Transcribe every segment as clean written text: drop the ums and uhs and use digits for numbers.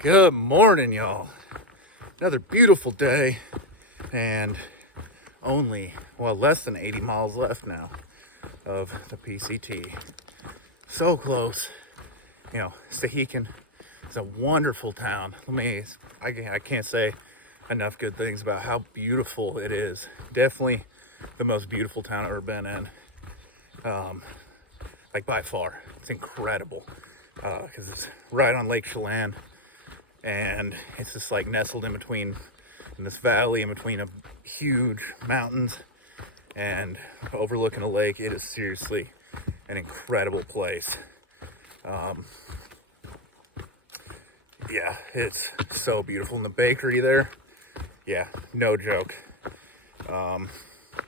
Good morning, y'all. Another beautiful day, and only, less than 80 miles left now of the PCT. So close. Thru-Hike is a wonderful town. I can't say enough good things about how beautiful it is. Definitely the most beautiful town I've ever been in. By far. It's incredible. Because it's right on Lake Chelan. And it's just nestled in this valley in between huge mountains and overlooking a lake. It is seriously an incredible place. It's so beautiful. And the bakery there, no joke. The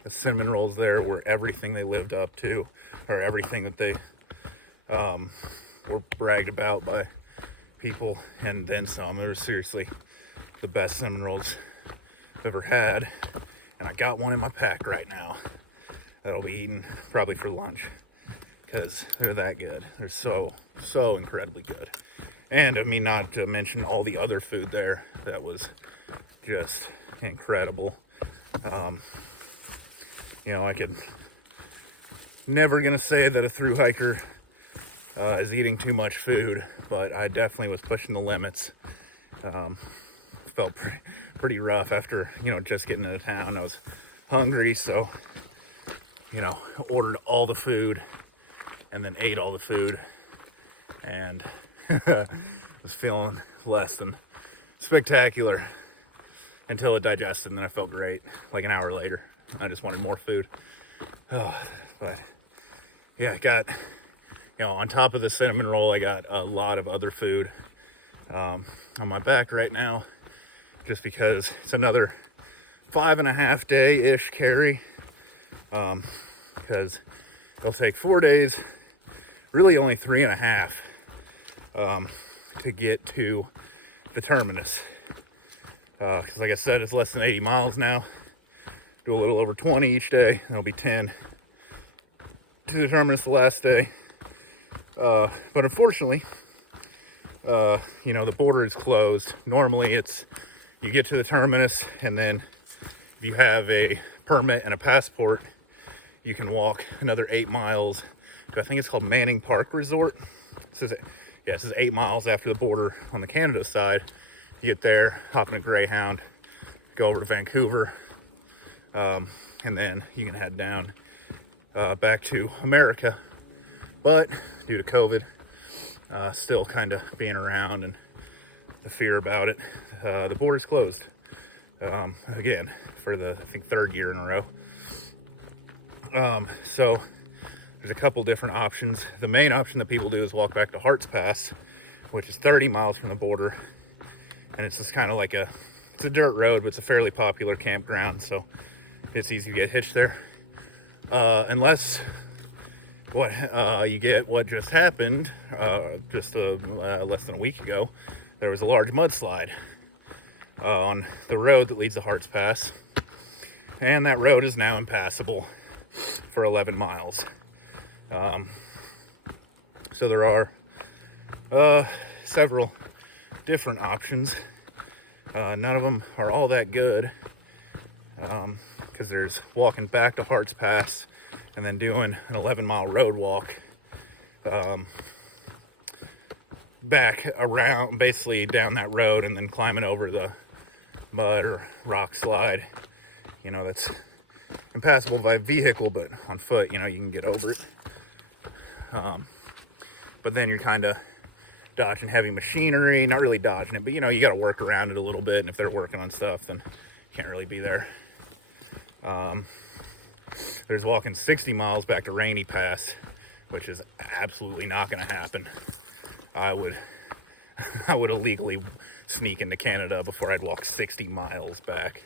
cinnamon rolls there were everything they lived up to, or everything that they were bragged about by people, and then some. They were seriously the best cinnamon rolls I've ever had, and I got one in my pack right now that I'll be eating probably for lunch because they're that good. They're so incredibly good. And not to mention all the other food there that was just incredible. I could never gonna say that a thru hiker is eating too much food, but I definitely was pushing the limits. Felt pretty rough after, just getting into town. I was hungry, so, ordered all the food and then ate all the food, and was feeling less than spectacular until it digested, and then I felt great like an hour later. I just wanted more food. But I got, on top of the cinnamon roll, I got a lot of other food on my back right now, just because it's another 5.5 day-ish carry, because it'll take 4 days, really only 3.5, to get to the terminus, because like I said, it's less than 80 miles now. Do a little over 20 each day. That'll be 10 to the terminus the last day. But unfortunately, the border is closed. Normally you get to the terminus, and then if you have a permit and a passport, you can walk another 8 miles to, I think it's called Manning Park Resort. This is 8 miles after the border on the Canada side. You get there, hop in a Greyhound, go over to Vancouver, and then you can head down back to America. But due to COVID, still kind of being around and the fear about it, the border's closed again for the, I think, 3rd year in a row. So there's a couple different options. The main option that people do is walk back to Hart's Pass, which is 30 miles from the border, and it's just kind of it's a dirt road, but it's a fairly popular campground, so it's easy to get hitched there. Unless you get what just happened, less than a week ago, there was a large mudslide on the road that leads to Hart's Pass, and that road is now impassable for 11 miles. So there are several different options. None of them are all that good, because there's walking back to Hart's Pass and then doing an 11-mile road walk back around, basically down that road, and then climbing over the mud or rock slide. That's impassable by vehicle, but on foot, you can get over it. But then you're kind of dodging heavy machinery, not really dodging it, but you got to work around it a little bit, and if they're working on stuff, then you can't really be there. There's walking 60 miles back to Rainy Pass, which is absolutely not going to happen. I would illegally sneak into Canada before I'd walk 60 miles back.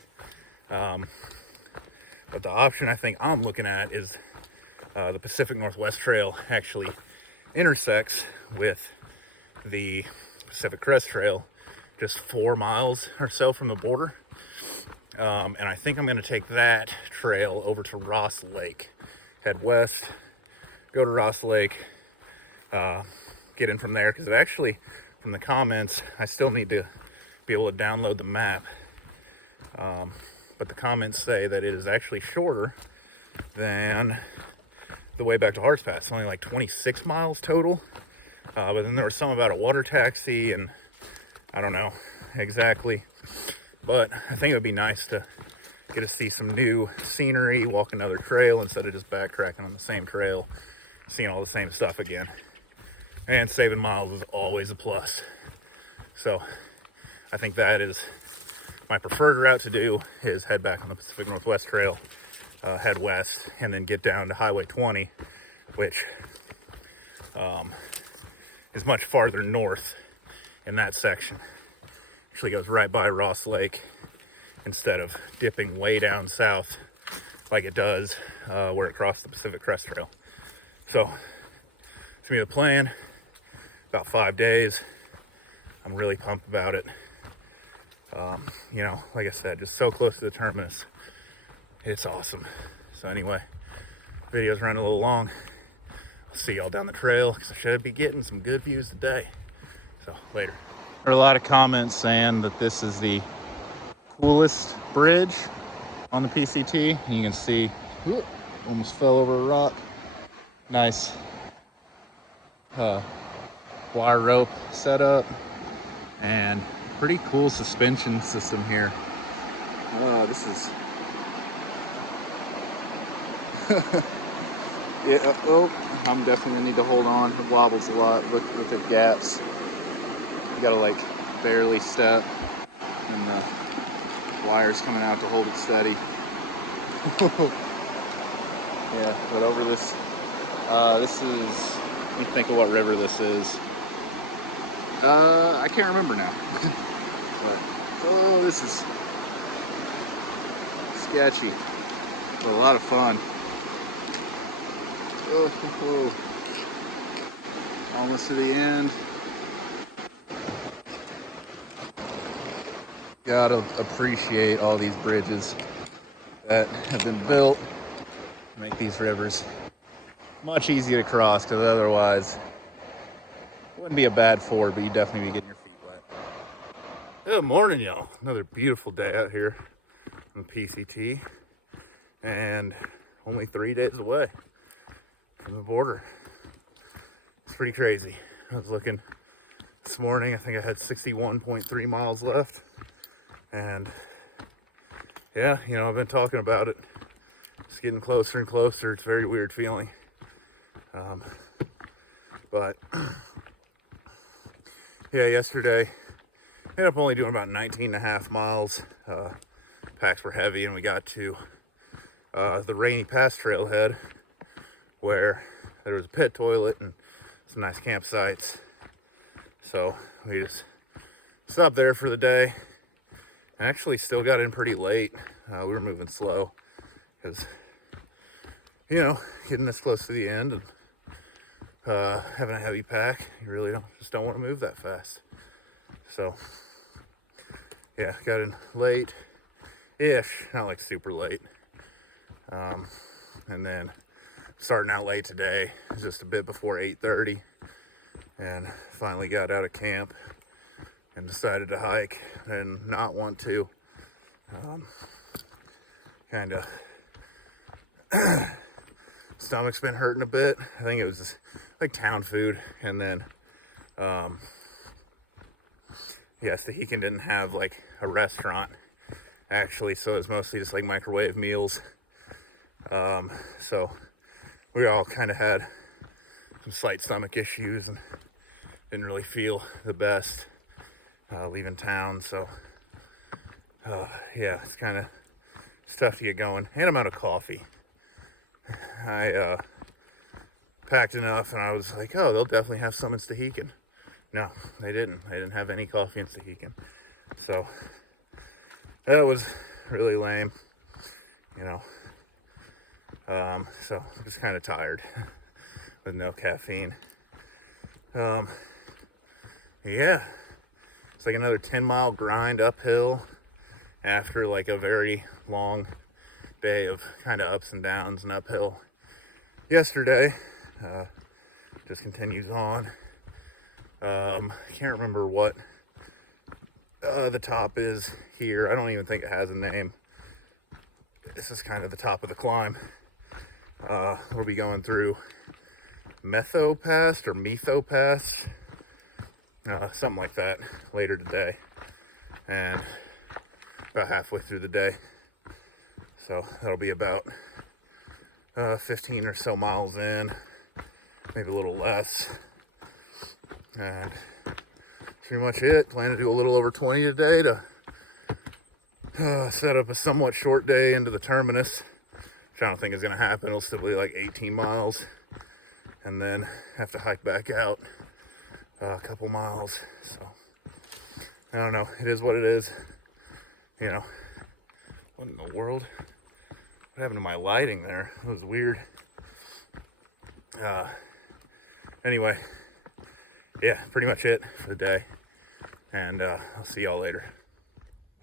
But the option I think I'm looking at is the Pacific Northwest Trail actually intersects with the Pacific Crest Trail just 4 miles or so from the border. And I think I'm going to take that trail over to Ross Lake, head west, go to Ross Lake, get in from there, because it actually, from the comments, I still need to be able to download the map. But the comments say that it is actually shorter than the way back to Harts Pass. It's only like 26 miles total. But then there was some about a water taxi, and I don't know exactly. But I think it would be nice to get to see some new scenery, walk another trail instead of just backtracking on the same trail, seeing all the same stuff again. And saving miles is always a plus. So I think that is my preferred route to do, is head back on the Pacific Northwest Trail, head west, and then get down to Highway 20, which is much farther north in that section. Actually goes right by Ross Lake instead of dipping way down south like it does where it crossed the Pacific Crest Trail. So it's gonna be the plan. About 5 days. I'm really pumped about it. You know, like I said, just so close to the terminus. It's awesome. So anyway, video's running a little long. I'll see y'all down the trail because I should be getting some good views today. So later. There are a lot of comments saying that this is the coolest bridge on the PCT. You can see, whoop, almost fell over a rock. Nice wire rope setup and pretty cool suspension system here. This is yeah. Oh, I'm definitely gonna need to hold on. It wobbles a lot. Look at the gaps. You gotta like barely step, and the wire's coming out to hold it steady. Yeah, but over this, this is, let me think of what river this is. I can't remember now. But, oh, this is sketchy, but a lot of fun. Oh, almost to the end. Gotta appreciate all these bridges that have been built to make these rivers much easier to cross, because otherwise it wouldn't be a bad ford, but you'd definitely be getting your feet wet. Good morning, y'all. Another beautiful day out here on the PCT, and only 3 days away from the border. It's pretty crazy. I was looking this morning, I think I had 61.3 miles left. And yeah, you know, I've been talking about it. It's getting closer and closer. It's a very weird feeling. But yeah, yesterday ended up only doing about 19.5 miles. Packs were heavy, and we got to the Rainy Pass trailhead where there was a pit toilet and some nice campsites. So we just stopped there for the day. Actually still got in pretty late. We were moving slow because, you know, getting this close to the end and having a heavy pack, you really don't want to move that fast. So yeah, got in late-ish, not like super late. And then starting out late today, just a bit before 8:30, and finally got out of camp and decided to hike and not want to. Kind of stomach's been hurting a bit. I think it was just like town food, and then yes, the Thru-Hike didn't have like a restaurant actually, so it was mostly just like microwave meals. So we all kind of had some slight stomach issues and didn't really feel the best leaving town. So yeah, it's kind of tough to get going, and I'm out of coffee. I packed enough, and I was like, oh, they'll definitely have some in Thru-Hike. No, they didn't have any coffee in Thru-Hike. So that was really lame, you know. So I'm just kind of tired with no caffeine. Yeah, it's like another 10-mile grind uphill after like a very long day of kind of ups and downs and uphill yesterday. Just continues on. Can't remember what the top is here. I don't even think it has a name. This is kind of the top of the climb. We'll be going through Metho Pass or Metho Pass, something like that, later today, and about halfway through the day. So that'll be about 15 or so miles in, maybe a little less. And pretty much it. Plan to do a little over 20 today to set up a somewhat short day into the terminus, which I don't think is going to happen. It'll still be like 18 miles, and then have to hike back out a couple miles. So I don't know. It is what it is. You know, what in the world? What happened to my lighting there? It was weird. Anyway, yeah, pretty much it for the day. And I'll see y'all later.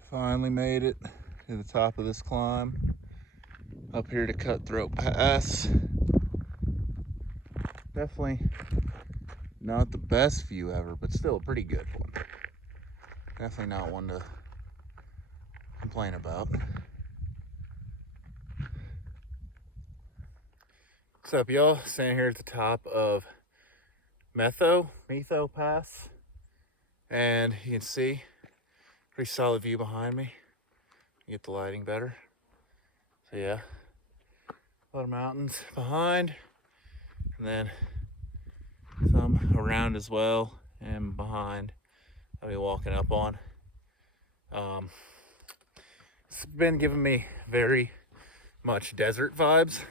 Finally made it to the top of this climb. Up here to Cutthroat Pass. Definitely not the best view ever, but still a pretty good one. Definitely not one to complain about. What's up, y'all? Standing here at the top of Metho Pass, and you can see pretty solid view behind me. Get the lighting better. So yeah, a lot of mountains behind, and then some around as well, and behind I'll be walking up on. It's been giving me very much desert vibes.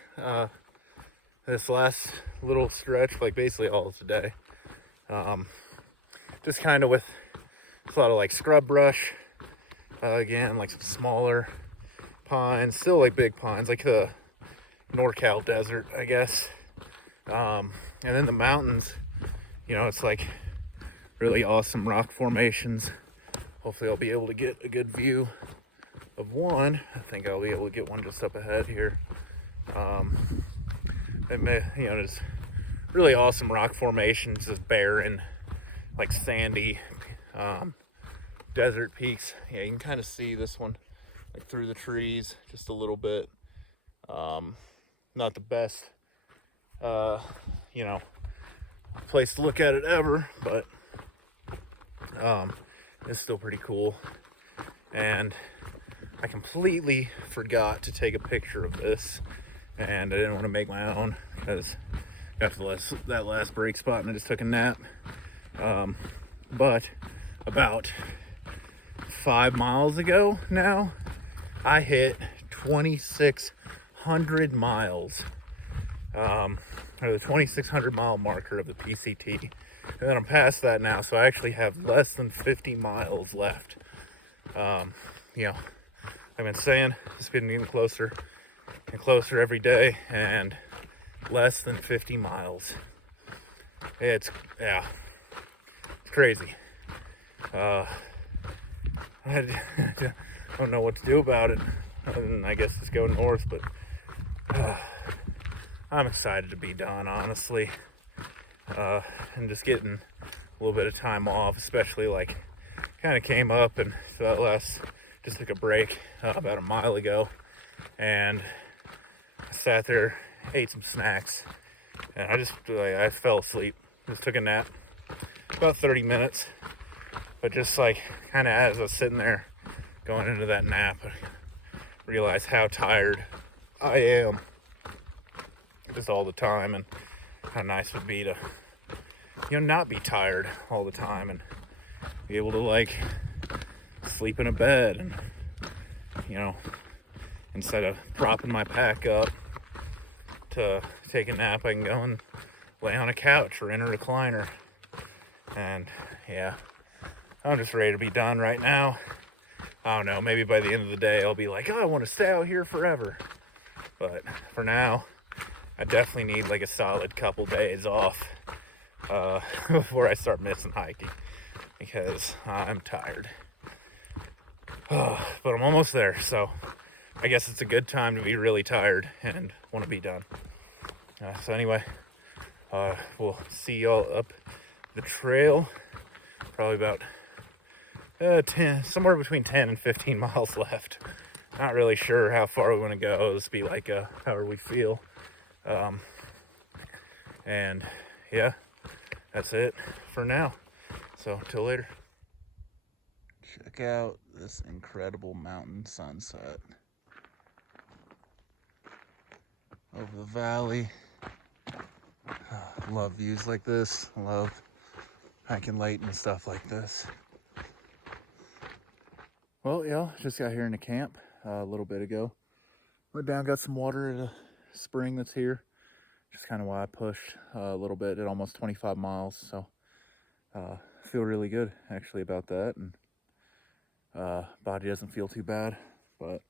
This last little stretch, like basically all of today, just kind of with a lot of like scrub brush, again, like some smaller pines, still like big pines, like the NorCal desert, I guess. And then the mountains, you know, it's like really awesome rock formations. Hopefully I'll be able to get a good view of one. I think I'll be able to get one just up ahead here. You know, there's really awesome rock formations, just barren, like sandy desert peaks. Yeah, you can kind of see this one like through the trees just a little bit. Not the best, you know, place to look at it ever, but it's still pretty cool. And I completely forgot to take a picture of this, and I didn't want to make my own because I got to that last break spot and I just took a nap. But about 5 miles ago now, I hit 2,600 miles, or the 2,600 mile marker of the PCT. And then I'm past that now, so I actually have less than 50 miles left. You know, I've been saying it's been getting closer and closer every day, and less than 50 miles. It's crazy. I don't know what to do about it, other than I guess just go north, but I'm excited to be done, honestly. And just getting a little bit of time off, especially like kind of came up and just took a break about a mile ago, and I sat there, ate some snacks, and I fell asleep. Just took a nap, about 30 minutes, but just like kind of as I was sitting there going into that nap, I realized how tired I am just all the time, and how nice it would be to, you know, not be tired all the time and be able to like sleep in a bed, and, you know, instead of propping my pack up to take a nap, I can go and lay on a couch or in a recliner. And yeah, I'm just ready to be done right now. I don't know, maybe by the end of the day I'll be like, oh, I want to stay out here forever. But for now, I definitely need like a solid couple days off before I start missing hiking, because I'm tired. But I'm almost there, so I guess it's a good time to be really tired and want to be done. So anyway, we'll see y'all up the trail. Probably about somewhere between 10 and 15 miles left. Not really sure how far we want to go. This be like however we feel. And yeah, that's it for now. So till later. Check out this incredible mountain sunset over the valley. Love views like this. Love hiking late and stuff like this. Well, yeah, just got here in the camp a little bit ago. Went down, got some water at a spring that's here. Just kind of why I pushed a little bit at almost 25 miles. So feel really good actually about that, and body doesn't feel too bad, but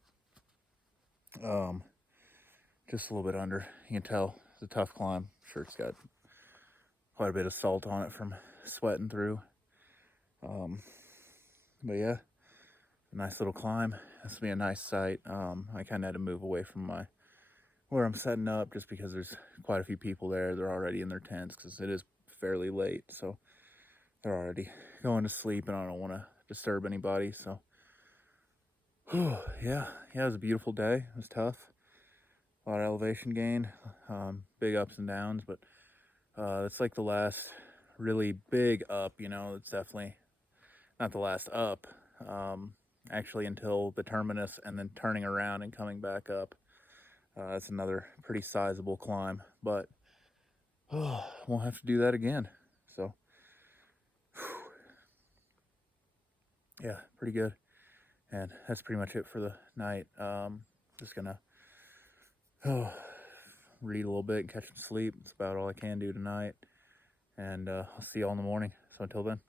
just a little bit under. You can tell it's a tough climb. Sure, it's got quite a bit of salt on it from sweating through. But yeah, a nice little climb. This will be a nice site. I kind of had to move away from where I'm setting up just because there's quite a few people there. They're already in their tents because it is fairly late, so they're already going to sleep, and I don't want to disturb anybody. So yeah, it was a beautiful day. It was tough. A lot of elevation gain, big ups and downs, but it's like the last really big up, it's definitely not the last up, actually, until the terminus and then turning around and coming back up. That's another pretty sizable climb, but we'll have to do that again. So yeah, pretty good. And that's pretty much it for the night. Just gonna read a little bit and catch some sleep. It's about all I can do tonight. And I'll see y'all in the morning. So until then.